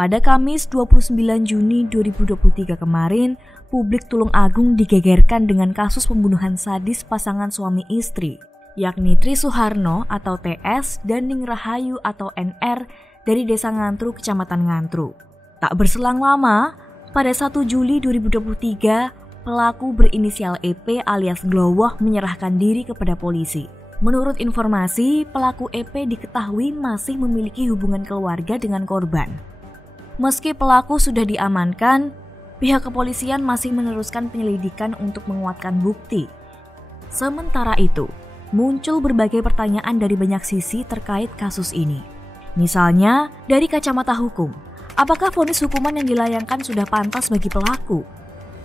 Pada Kamis 29 Juni 2023 kemarin, publik Tulungagung digegerkan dengan kasus pembunuhan sadis pasangan suami istri, yakni Tri Suharno atau TS dan Ning Rahayu atau NR dari Desa Ngantru, Kecamatan Ngantru. Tak berselang lama, pada 1 Juli 2023, pelaku berinisial EP alias Glowoh menyerahkan diri kepada polisi. Menurut informasi, pelaku EP diketahui masih memiliki hubungan keluarga dengan korban. Meski pelaku sudah diamankan, pihak kepolisian masih meneruskan penyelidikan untuk menguatkan bukti. Sementara itu, muncul berbagai pertanyaan dari banyak sisi terkait kasus ini. Misalnya, dari kacamata hukum, apakah vonis hukuman yang dilayangkan sudah pantas bagi pelaku?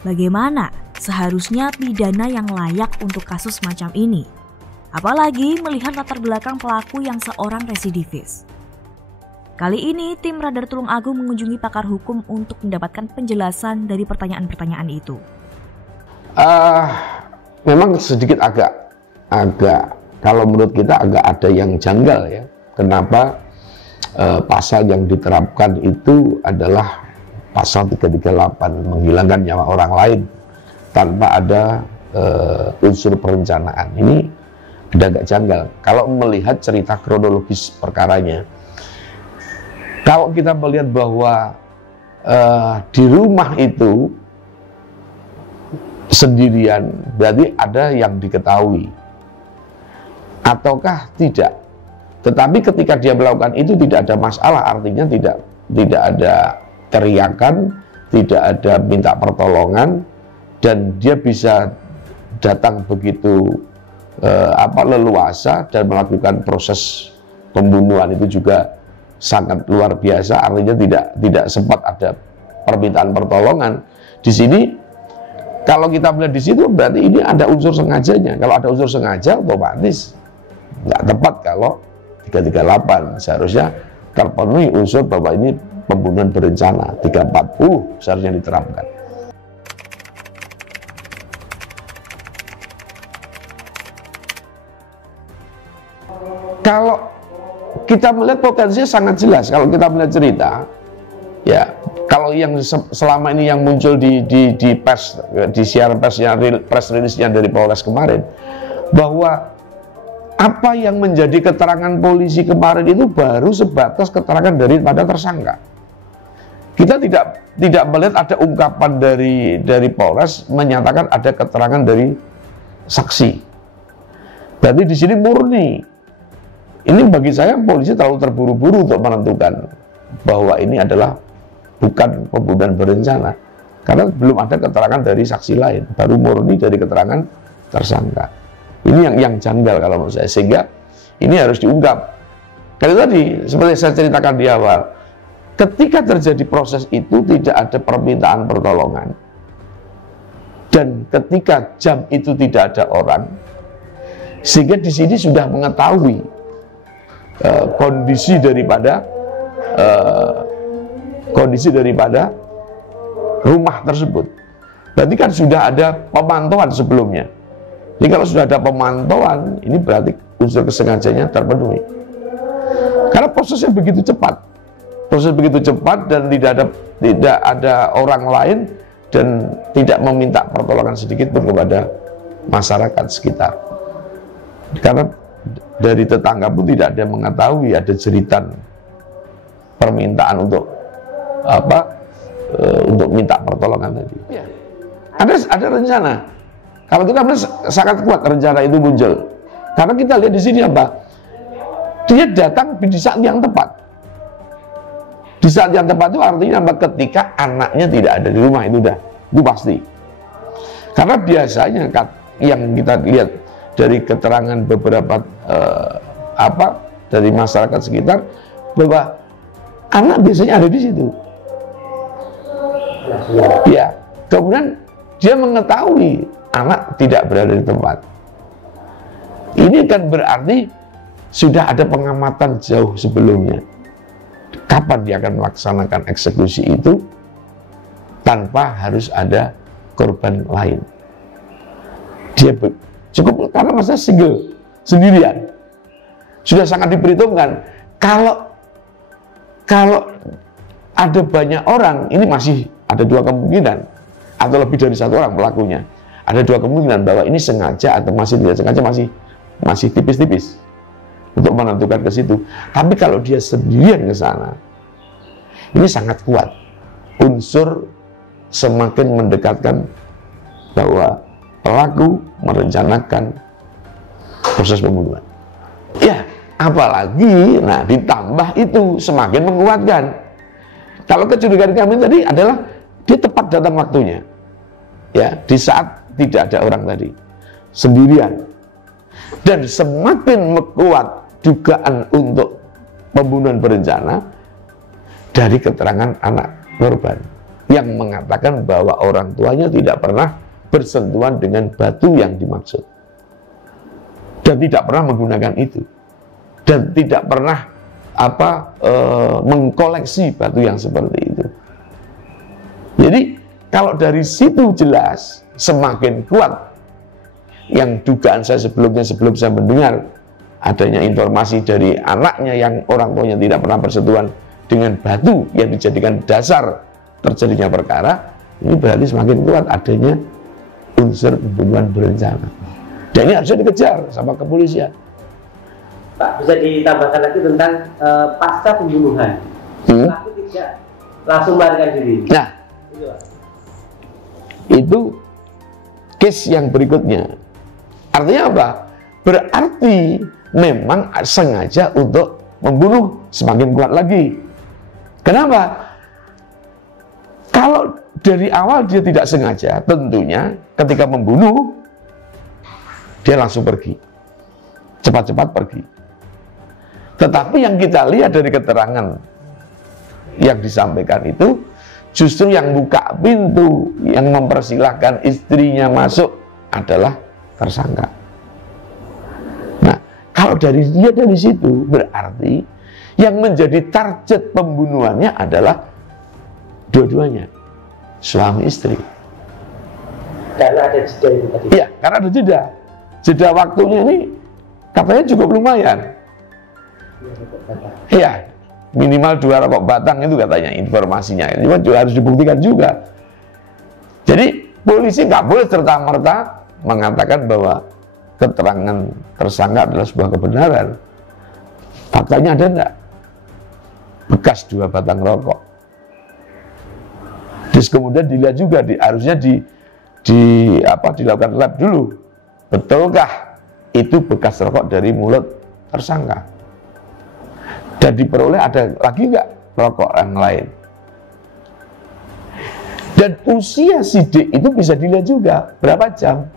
Bagaimana seharusnya pidana yang layak untuk kasus macam ini? Apalagi melihat latar belakang pelaku yang seorang residivis. Kali ini, tim Radar Tulungagung mengunjungi pakar hukum untuk mendapatkan penjelasan dari pertanyaan-pertanyaan itu. Memang sedikit agak kalau menurut kita agak ada yang janggal ya. Kenapa pasal yang diterapkan itu adalah pasal 338, menghilangkan nyawa orang lain tanpa ada unsur perencanaan. Ini agak janggal kalau melihat cerita kronologis perkaranya. Kalau kita melihat bahwa di rumah itu sendirian, berarti ada yang diketahui ataukah tidak. Tetapi ketika dia melakukan itu tidak ada masalah, artinya tidak ada teriakan, tidak ada minta pertolongan, dan dia bisa datang begitu leluasa dan melakukan proses pembunuhan itu juga sangat luar biasa, artinya tidak sempat ada permintaan pertolongan. Di sini kalau kita melihat di situ berarti ini ada unsur sengajanya. Kalau ada unsur sengaja otomatis nggak tepat kalau 338, seharusnya terpenuhi unsur bahwa ini pembunuhan berencana. 340 seharusnya diterapkan. Kalau kita melihat potensinya sangat jelas. Kalau kita melihat cerita, ya kalau yang selama ini yang muncul di pers, di siaran persnya, press release-nya dari Polres kemarin, bahwa apa yang menjadi keterangan polisi kemarin itu baru sebatas keterangan daripada tersangka. Kita tidak melihat ada ungkapan dari Polres menyatakan ada keterangan dari saksi. Berarti di sini murni. Ini bagi saya polisi terlalu terburu-buru untuk menentukan bahwa ini adalah bukan pembunuhan berencana. Karena belum ada keterangan dari saksi lain, baru murni dari keterangan tersangka. Ini yang janggal kalau menurut saya, sehingga ini harus diungkap. Karena tadi, seperti saya ceritakan di awal, ketika terjadi proses itu tidak ada permintaan pertolongan. Dan ketika jam itu tidak ada orang, sehingga di sini sudah mengetahui kondisi daripada rumah tersebut. Berarti kan sudah ada pemantauan sebelumnya. Jadi kalau sudah ada pemantauan, ini berarti unsur kesengajanya terpenuhi. Karena prosesnya begitu cepat, dan tidak ada orang lain dan tidak meminta pertolongan sedikit pun kepada masyarakat sekitar. Karena dari tetangga pun tidak ada yang mengetahui ada jeritan permintaan untuk untuk minta pertolongan tadi. Ya. Ada rencana. Kalau kita melihat sangat kuat rencana itu muncul. Karena kita lihat di sini apa? Dia datang di saat yang tepat. Di saat yang tepat itu artinya apa? Ketika anaknya tidak ada di rumah, itu pasti. Karena biasanya yang kita lihat dari keterangan beberapa dari masyarakat sekitar, bahwa anak biasanya ada di situ. Ya, kemudian dia mengetahui anak tidak berada di tempat. Ini kan berarti sudah ada pengamatan jauh sebelumnya. Kapan dia akan melaksanakan eksekusi itu tanpa harus ada korban lain. Dia cukup karena masa sendirian. Sudah sangat diperhitungkan. Kalau ada banyak orang, ini masih ada dua kemungkinan, atau lebih dari satu orang pelakunya. Ada dua kemungkinan bahwa ini sengaja atau masih tidak sengaja, masih tipis-tipis untuk menentukan ke situ. Tapi kalau dia sendirian ke sana, ini sangat kuat. Unsur semakin mendekatkan bahwa pelaku merencanakan proses pembunuhan. Ya, apalagi, nah ditambah itu semakin menguatkan. Kalau kecurigaan kami tadi adalah dia tepat datang waktunya, ya, di saat tidak ada orang tadi, sendirian, dan semakin kuat dugaan untuk pembunuhan berencana dari keterangan anak korban yang mengatakan bahwa orang tuanya tidak pernah bersentuhan dengan batu yang dimaksud dan tidak pernah menggunakan itu dan tidak pernah mengkoleksi batu yang seperti itu. Jadi kalau dari situ jelas semakin kuat yang dugaan saya sebelum saya mendengar adanya informasi dari anaknya yang orang tuanya tidak pernah bersentuhan dengan batu yang dijadikan dasar terjadinya perkara, ini berarti semakin kuat adanya unsur pembunuhan berencana. Dan ini harusnya dikejar sama kepolisian. Pak, bisa ditambahkan lagi tentang pasca pembunuhan. Pelaku tidak langsung melarikan diri. Nah, itu case yang berikutnya. Artinya apa? Berarti memang sengaja untuk membunuh, semakin kuat lagi. Kenapa? Kalau dari awal dia tidak sengaja, tentunya ketika membunuh dia langsung pergi, cepat-cepat pergi. Tetapi yang kita lihat dari keterangan yang disampaikan itu, justru yang buka pintu, yang mempersilahkan istrinya masuk adalah tersangka. Nah, kalau dari situ berarti yang menjadi target pembunuhannya adalah dua-duanya, suami istri. Karena ada jeda itu tadi. Iya, karena ada jeda. Jeda waktunya ini katanya cukup lumayan. Iya, minimal 2 rokok batang itu katanya informasinya. Cuma juga harus dibuktikan juga. Jadi polisi nggak boleh serta-merta mengatakan bahwa keterangan tersangka adalah sebuah kebenaran. Faktanya ada enggak? Bekas 2 batang rokok. Terus kemudian dilihat juga, harusnya dilakukan lab dulu. Betulkah itu bekas rokok dari mulut tersangka? Dan diperoleh ada lagi nggak rokok yang lain? Dan usia si D itu bisa dilihat juga berapa jam.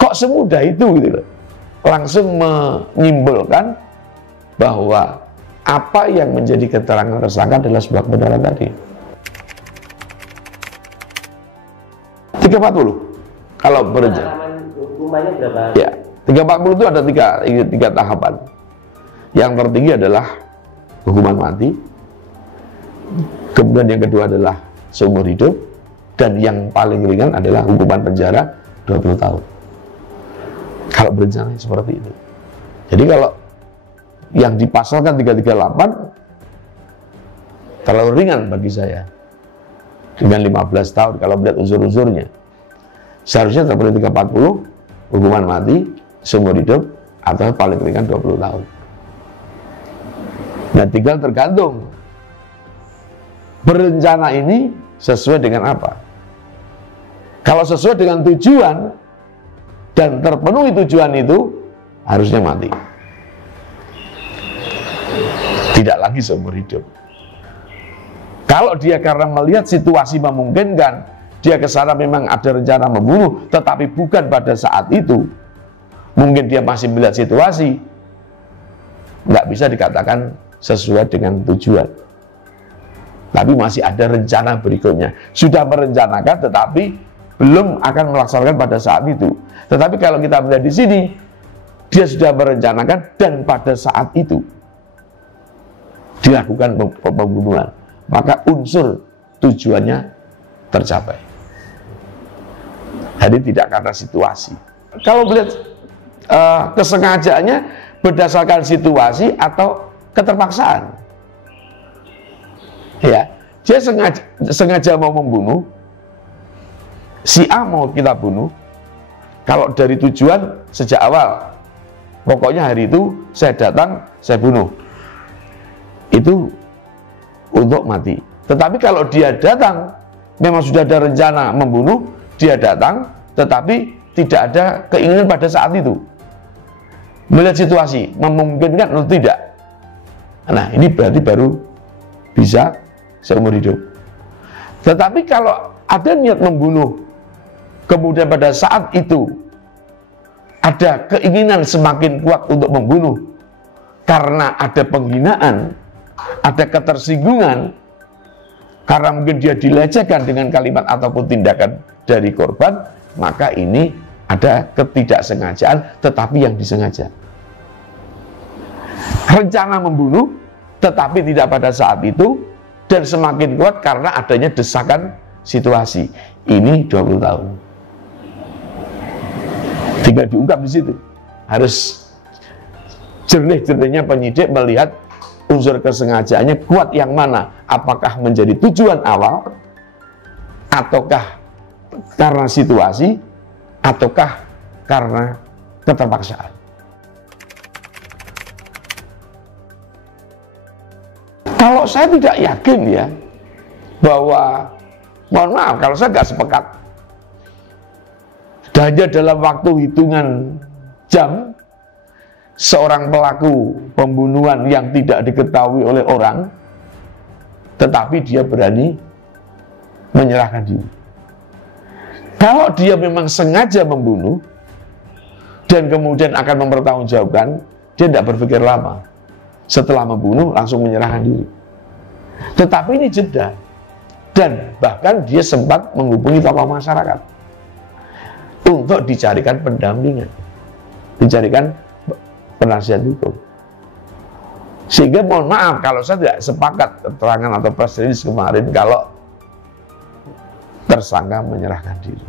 Kok semudah itu gitu loh? Langsung menyimpulkan bahwa apa yang menjadi keterangan tersangka adalah sebuah kebenaran tadi. 340 kalau berencana. Hukumannya berapa? Ya, 340 itu ada tiga tahapan. Yang tertinggi adalah hukuman mati. Kemudian yang kedua adalah seumur hidup, dan yang paling ringan adalah hukuman penjara 20 tahun. Kalau berencana seperti itu. Jadi kalau yang dipasalkan 338 terlalu ringan bagi saya. Dengan 15 tahun kalau melihat unsur-unsurnya. Seharusnya seperti 340, hukuman mati, seumur hidup, atau paling ringan 20 tahun. Nah, tinggal tergantung berencana ini sesuai dengan apa. Kalau sesuai dengan tujuan dan terpenuhi tujuan itu, harusnya mati. Tidak lagi seumur hidup. Kalau dia karena melihat situasi memungkinkan, dia ke sana memang ada rencana membunuh, tetapi bukan pada saat itu, mungkin dia masih melihat situasi, nggak bisa dikatakan sesuai dengan tujuan. Tapi masih ada rencana berikutnya. Sudah merencanakan, tetapi belum akan melaksanakan pada saat itu. Tetapi kalau kita melihat di sini, dia sudah merencanakan dan pada saat itu dilakukan pembunuhan. Maka unsur tujuannya tercapai. Jadi tidak karena situasi. Kalau melihat kesengajaannya berdasarkan situasi atau keterpaksaan. Ya, dia sengaja mau membunuh, si A mau kita bunuh. Kalau dari tujuan sejak awal, pokoknya hari itu saya datang, saya bunuh, itu untuk mati. Tetapi kalau dia datang, memang sudah ada rencana membunuh, dia datang, tetapi tidak ada keinginan pada saat itu, melihat situasi memungkinkan atau tidak. Nah, ini berarti baru bisa seumur hidup. Tetapi kalau ada niat membunuh, kemudian pada saat itu ada keinginan semakin kuat untuk membunuh karena ada penghinaan, ada ketersinggungan, karena mungkin dia dilecehkan dengan kalimat ataupun tindakan dari korban, maka ini ada ketidaksengajaan tetapi yang disengaja. Rencana membunuh tetapi tidak pada saat itu, dan semakin kuat karena adanya desakan situasi. Ini 20 tahun. Tinggal diungkap di situ. Harus jernih-jernihnya penyidik melihat unsur kesengajaannya kuat yang mana. Apakah menjadi tujuan awal, ataukah karena situasi, ataukah karena keterpaksaan. Kalau saya tidak yakin ya, bahwa, mohon maaf kalau saya nggak sepakat, hanya dalam waktu hitungan jam, seorang pelaku pembunuhan yang tidak diketahui oleh orang, tetapi dia berani menyerahkan diri. Kalau dia memang sengaja membunuh, dan kemudian akan mempertanggungjawabkan, dia tidak berpikir lama. Setelah membunuh langsung menyerahkan diri. Tetapi ini jeda, dan bahkan dia sempat menghubungi tokoh masyarakat untuk dicarikan pendampingan, dicarikan penasihat hukum. Sehingga mohon maaf kalau saya tidak sepakat keterangan atau press release kemarin kalau tersangka menyerahkan diri.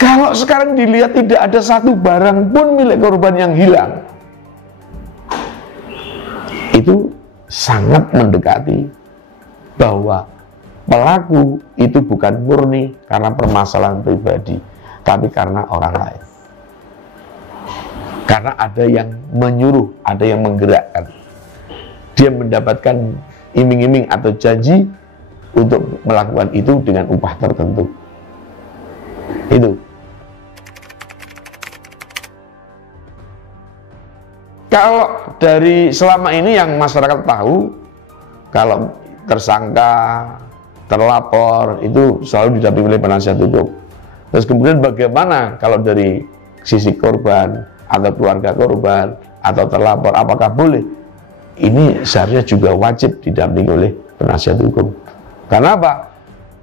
Kalau sekarang dilihat tidak ada satu barang pun milik korban yang hilang, itu sangat mendekati bahwa pelaku itu bukan murni karena permasalahan pribadi, tapi karena orang lain. Karena ada yang menyuruh, ada yang menggerakkan. Dia mendapatkan iming-iming atau janji untuk melakukan itu dengan upah tertentu. Itu. Kalau dari selama ini yang masyarakat tahu, kalau tersangka, terlapor itu selalu didampingi oleh penasihat hukum. Terus kemudian bagaimana kalau dari sisi korban atau keluarga korban atau terlapor, apakah boleh? Ini seharusnya juga wajib didampingi oleh penasihat hukum. Karena apa?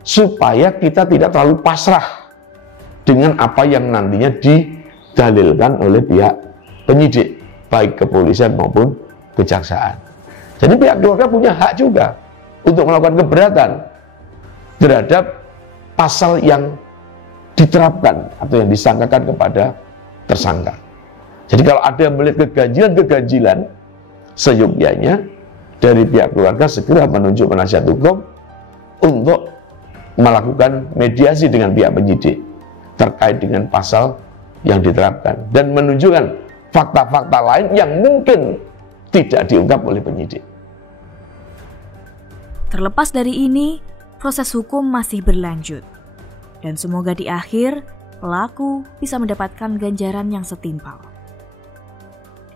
Supaya kita tidak terlalu pasrah dengan apa yang nantinya didalilkan oleh pihak penyidik, baik kepolisian maupun kejaksaan. Jadi pihak keluarga punya hak juga untuk melakukan keberatan terhadap pasal yang diterapkan atau yang disangkakan kepada tersangka. Jadi kalau ada yang melihat keganjilan-keganjilan, seyogyanya dari pihak keluarga segera menunjuk penasihat hukum untuk melakukan mediasi dengan pihak penyidik terkait dengan pasal yang diterapkan dan menunjukkan fakta-fakta lain yang mungkin tidak diungkap oleh penyidik. Terlepas dari ini, proses hukum masih berlanjut. Dan semoga di akhir, pelaku bisa mendapatkan ganjaran yang setimpal.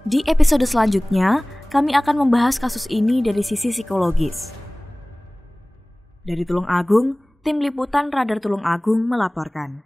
Di episode selanjutnya, kami akan membahas kasus ini dari sisi psikologis. Dari Tulung Agung, tim liputan Radar Tulung Agung melaporkan.